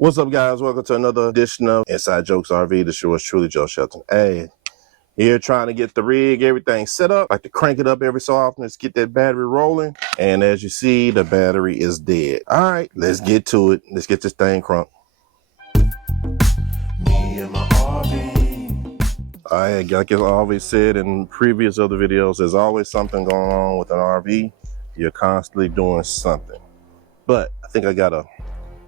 What's up, guys? Welcome to another edition of Inside Jokes RV. This yours truly, Joe Shelton. Hey, here trying to get the rig, everything set up. Like to crank it up every so often, just get that battery rolling. And as you see, the battery is dead. All right, let's get to it. Let's get this thing crunked. Me and my RV. All right, like I always said in previous other videos, there's always something going on with an RV. You're constantly doing something. But I think I got a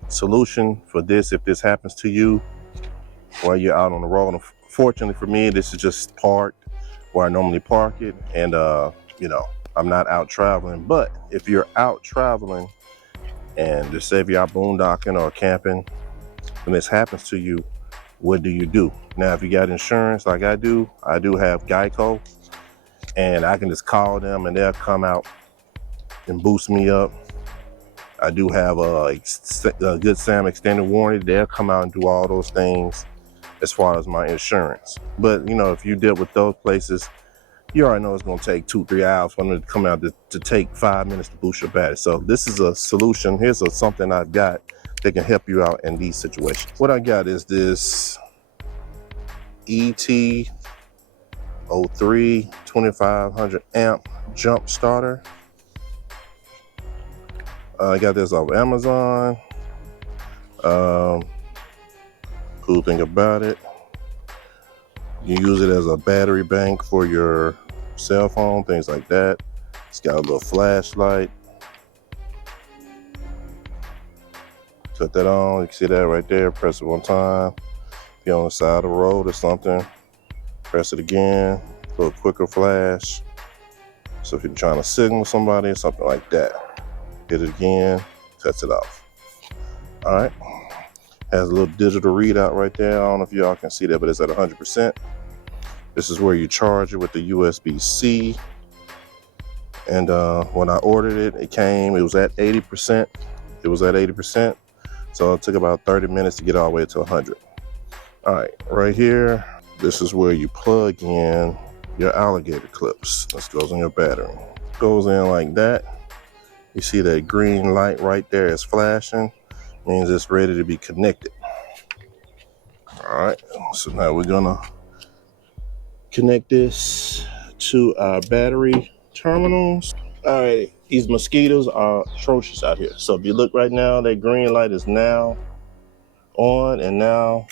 solution for this if this happens to you while you're out on the road. Fortunately for me, this is just parked where I normally park it, and you know, I'm not out traveling. But if you're out traveling and just say if you're out boondocking or camping and this happens to you, what do you do? Now, if you got insurance like I do have Geico, and I can just call them and they'll come out and boost me up. I do have a Good Sam extended warranty. They'll come out and do all those things as far as my insurance. But you know, if you deal with those places, you already know it's gonna take 2-3 hours for them to come out to take 5 minutes to boost your battery. So this is a solution. Here's something I've got that can help you out in these situations. What I got is this ET03 2500 amp jump starter. I got this off Amazon. Cool thing about it, you can use it as a battery bank for your cell phone, things like that. It's got a little flashlight. Cut that on, you can see that right there. Press it one time. If you're on the side of the road or something, press it again, a little quicker flash. So if you're trying to signal somebody or something like that, hit it again, cuts it off. All right, has a little digital readout right there. I don't know if y'all can see that, but it's at 100%. This is where you charge it with the USB-C. And when I ordered it, it was at 80%. It was at 80%. So it took about 30 minutes to get all the way to 100. All right, right here, this is where you plug in your alligator clips. This goes in your battery. Goes in like that. You see that green light right there is flashing, means it's ready to be connected. All right, so now we're gonna connect this to our battery terminals. All right, these mosquitoes are atrocious out here. So if you look right now, that green light is now on, and now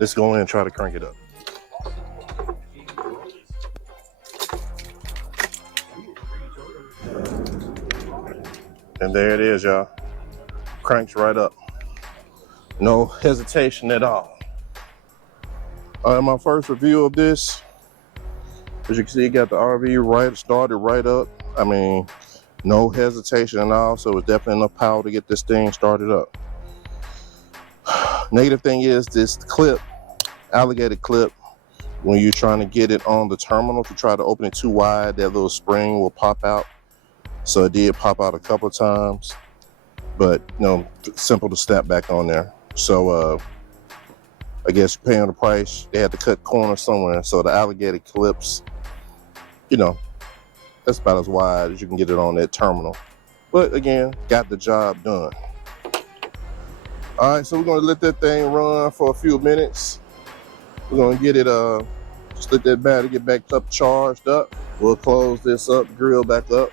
let's go in and try to crank it up. And there it is, y'all. Cranks right up. No hesitation at all. My first review of this, as you can see, it got the RV started right up. I mean, no hesitation at all. So it's definitely enough power to get this thing started up. Negative thing is this clip, alligator clip, when you're trying to get it on the terminal, if you try to open it too wide, that little spring will pop out. So it did pop out a couple of times, but you know, simple to snap back on there. So I guess you're paying the price. They had to cut corners somewhere. So the alligator clips, you know, that's about as wide as you can get it on that terminal. But again, got the job done. All right, so we're gonna let that thing run for a few minutes. We're gonna get it, just let that battery get back up, charged up. We'll close this up, grill back up.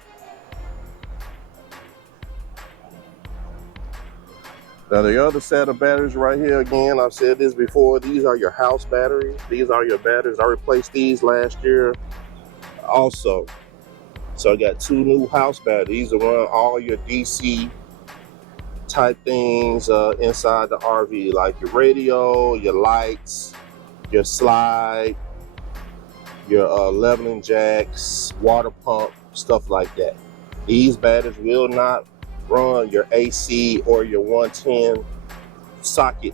Now the other set of batteries right here, again, I've said this before, these are your house batteries. These are your batteries. I replaced these last year also. So I got 2 new house batteries. These will run all your DC type things inside the RV, like your radio, your lights, your slide, your leveling jacks, water pump, stuff like that. These batteries will not run your AC or your 110 socket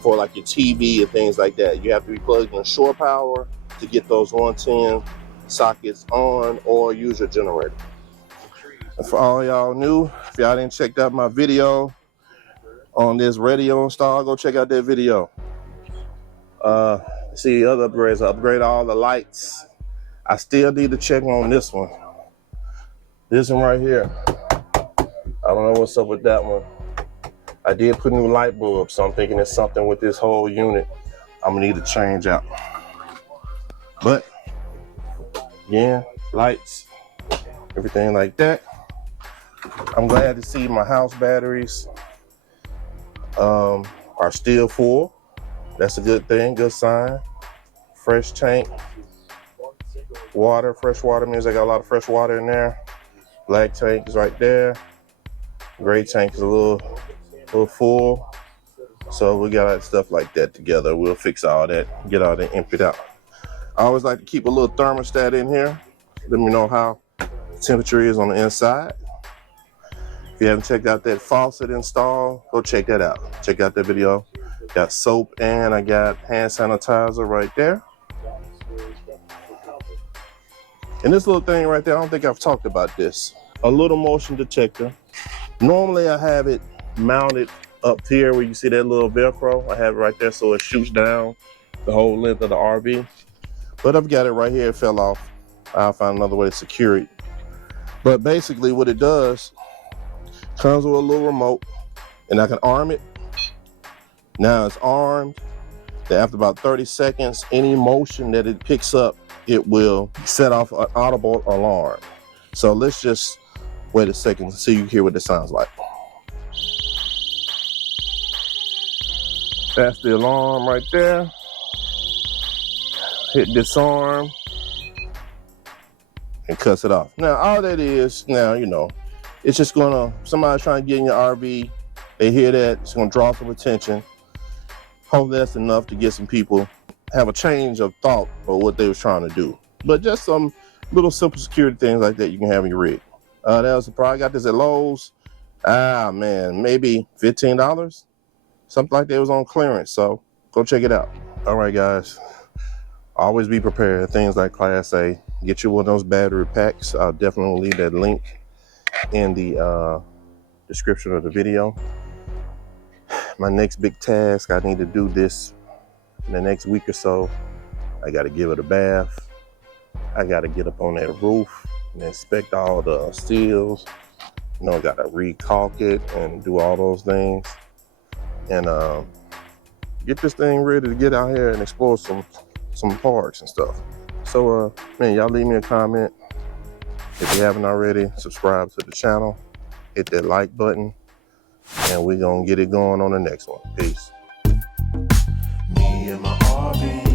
for like your TV and things like that. You have to be plugged in shore power to get those 110 sockets on, or use your generator. And for all y'all new, if y'all didn't check out my video on this radio install, go check out that video. See other upgrades, upgrade all the lights. I still need to check on this one. This one right here. I don't know what's up with that one. I did put new light bulbs, so I'm thinking it's something with this whole unit I'm gonna need to change out. But yeah, lights, everything like that. I'm glad to see my house batteries are still full. That's a good thing, good sign. Fresh tank, water, fresh water means I got a lot of fresh water in there. Black tank is right there. Gray tank is a little full. So we got stuff like that together. We'll fix all that, get all that emptied out. I always like to keep a little thermostat in here. Let me know how the temperature is on the inside. If you haven't checked out that faucet install, go check that out. Check out that video. Got soap and I got hand sanitizer right there. And this little thing right there, I don't think I've talked about this. A little motion detector. Normally I have it mounted up here where you see that little Velcro. I have it right there so it shoots down the whole length of the RV. But I've got it right here, it fell off. I'll find another way to secure it. But basically what it does, comes with a little remote and I can arm it. Now it's armed. Then after about 30 seconds, any motion that it picks up, it will set off an audible alarm. So let's just wait a second so you can hear what this sounds like. That's the alarm right there. Hit disarm and cuts it off. Now all that is, now you know, it's just gonna, somebody trying to get in your RV, they hear that, it's gonna draw some attention. Hopefully that's enough to get some people have a change of thought for what they was trying to do. But just some little simple security things like that you can have in your rig. That was the price. I got this at Lowe's. Man, maybe $15. Something like that. It was on clearance, so go check it out. All right, guys. Always be prepared. Things like Class A. Get you one of those battery packs. I'll definitely leave that link in the description of the video. My next big task, I need to do this in the next week or so. I got to give it a bath. I got to get up on that roof and inspect all the seals. You know, I got to re-caulk it and do all those things. And get this thing ready to get out here and explore some parks and stuff. So, man, y'all leave me a comment. If you haven't already, subscribe to the channel. Hit that like button. And we're going to get it going on the next one. Peace. Me and my RV.